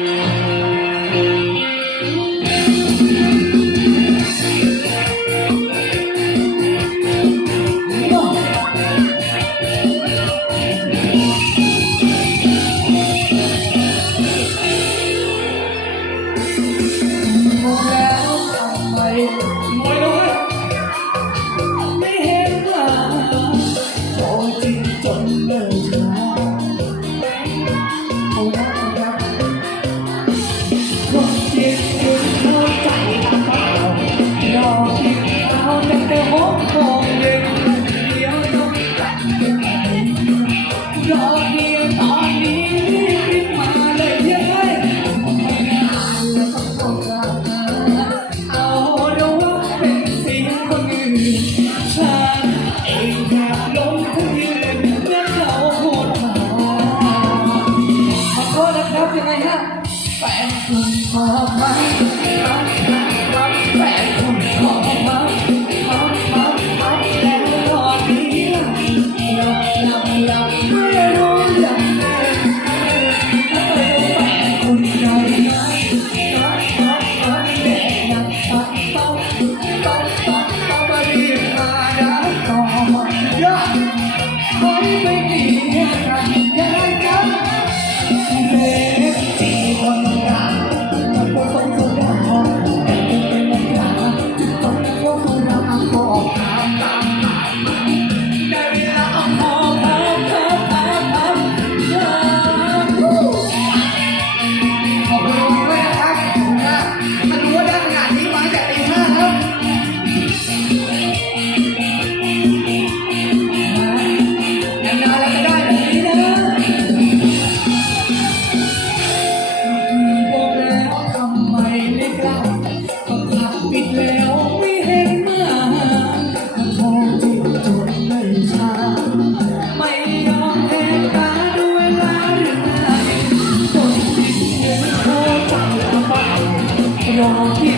you. ยังไงฮะแฟนคุณพอไหม Đồ.